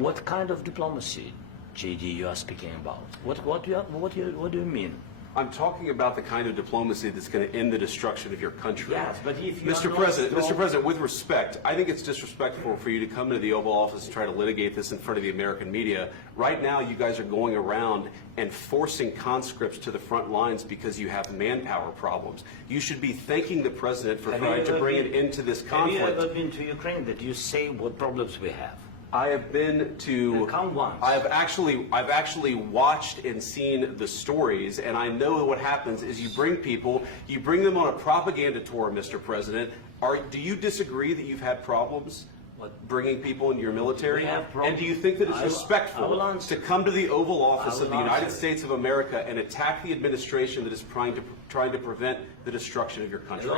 What kind of diplomacy, J.D., you are speaking about? What do you mean? I'm talking about the kind of diplomacy that's going to end the destruction of your country. Yes, but if you Mr. President, with respect, I think it's disrespectful for you to come into the Oval Office and try to litigate this in front of the American media. Right now, you guys are going around and forcing conscripts to the front lines because you have manpower problems. You should be thanking the President for trying to bring an end to this conflict. Have you ever been to Ukraine? Did you say what problems we have? I have been to. Come once. I've actually watched and seen the stories, and I know what happens is you bring them on a propaganda tour, Mr. President. Do you disagree that you've had problems bringing people into your military? And do you think that it's respectful to come to the Oval Office of the United States of America and attack the administration that is trying to prevent the destruction of your country?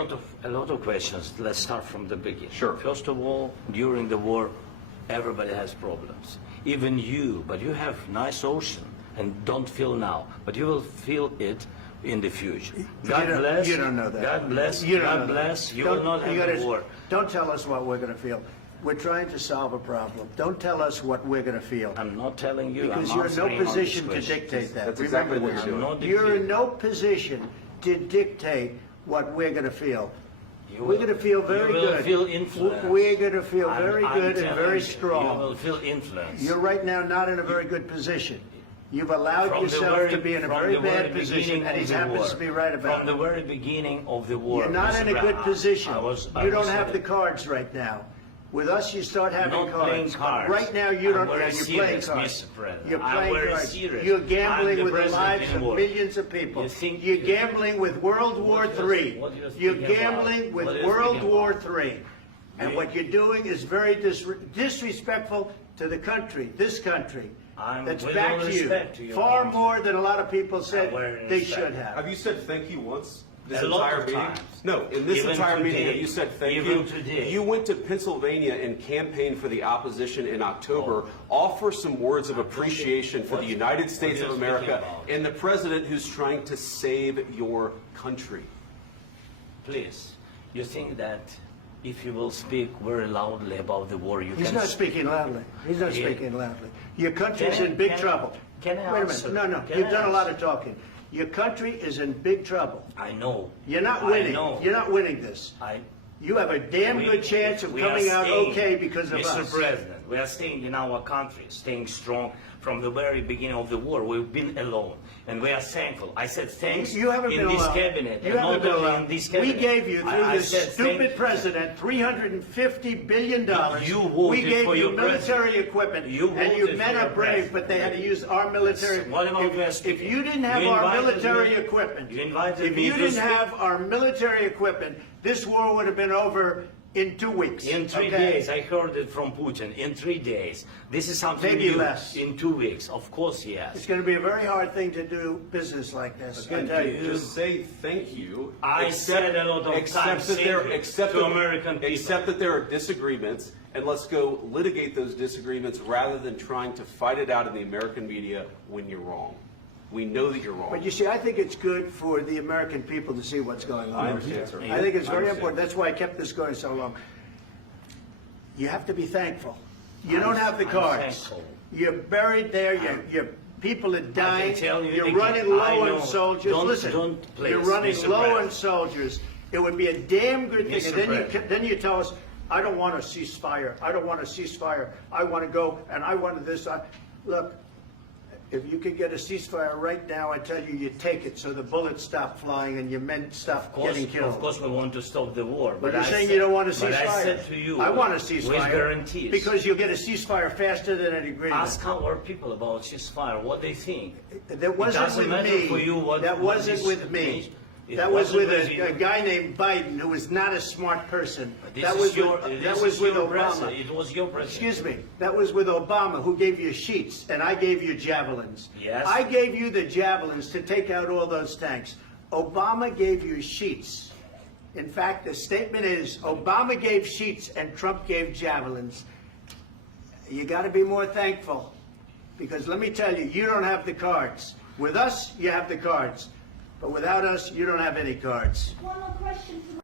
A lot of questions. Let's start from the beginning. Sure. First of all, during the war, everybody has problems. Even you, but you have nice ocean and don't feel now, but you will feel it in the future. God bless. You don't know that. God bless. You God bless. You will not have a war. Don't tell us what we're going to feel. We're trying to solve a problem. Don't tell us what we're going to feel. I'm not telling you. Because you're in no position to dictate that. That's exactly what you're doing. You're in no position to dictate what we're going to feel. We're going to feel very good. You will feel influence. We're going to feel very good and very strong. You will feel influence. You're right now not in a very good position. You've allowed yourself to be in a very bad position, and he happens to be right about it. From the very beginning of the war. You're not in a good position. You don't have the there. cards right now. With us, you start having Not playing cards. Right now, you don't. I'm very You're serious, playing cards. Mr. President. You're I'm playing very cards. serious. You're I'm gambling the with the president lives of anymore. millions of people. You think You're you- gambling with World War III. what you're You're speaking gambling about? with What you're World speaking War about? III. And what you're doing is very disrespectful to the country, this country. That's with back all to you. respect to your Far country. more than a lot of people said very they respect. should have. Have you said thank you once? This A lot entire of meeting? times. No, in this Even entire meeting, today. have you said thank Even you? today. You went to Pennsylvania and campaigned for the opposition in October. Offer some words of appreciation for the United States of you're America speaking about. and the president who's trying to save your country. Please, you think that if you will speak very loudly about the war, you He's can... not speaking loudly. He's not Yeah. speaking loudly. Your country's in big trouble. Can I Wait a answer? minute. No. Can You've I done a lot answer? of talking. Your country is in big trouble. I know. You're not I winning. know. You're not winning this. You have a damn good chance of we are coming out staying, okay because of Mr. us. President, we are staying in our country, staying strong from the very beginning of the war. We've been alone, and we are thankful. I said thanks You haven't in been this alone. cabinet. You and haven't not been only alone. in this We cabinet. gave you, through I this said stupid president, $350 billion. You voted we gave for you your military equipment, You and your voted men for are your brave, president. but they had to use our military. What about If you didn't have You our invited military me- equipment, you invited if me you to didn't speak- have our military equipment, this war would have been over in 2 weeks. In 3 okay? days, I heard it from Putin. In 3 days, this is something Maybe new. less. In 2 weeks, of course, yes. It's going to be a very hard thing to do business like this. I Again, tell you. just say thank you. I said a lot of times thank you to American people. Accept that there are disagreements, and let's go litigate those disagreements rather than trying to fight it out in the American media when you're wrong. We know that you're wrong. But you see, I think it's good for the American people to see what's going on. I understand, sir. I think it's I very understand. important. That's why I kept this going so long. You have to be thankful. You don't have the I'm cards. thankful. You're buried there. Your people are dying. tell you You're again, running I low know. on soldiers. Don't- Listen, don't please, you're running Mr. low on President. soldiers. It would be a damn good thing. Mr. And then President. then you tell us, I don't want a ceasefire. I don't want a ceasefire. I want to go and I want this. Look. If you could get a ceasefire right now, I tell you, you take it so the bullets stop flying and your men stop getting killed. Of course, we want to stop the war. But you're I saying said- you don't want a ceasefire. But I said to you, I want a with ceasefire. guarantees. Because you'll get a ceasefire faster than an agreement. Ask our people about ceasefire, what they think. That wasn't doesn't with matter me. for you what- That what wasn't this with me. means. It That was wasn't with with a you. guy named Biden who was not a smart person. This That is was your, with, this that is was with your Obama. president. It was your president. Excuse me. That was with Obama, who gave you sheets, and I gave you javelins. Yes. I gave you the javelins to take out all those tanks. Obama gave you sheets. In fact, the statement is Obama gave sheets and Trump gave javelins. You got to be more thankful, because let me tell you, you don't have the cards. With us, you have the cards. But without us, you don't have any cards. One more question.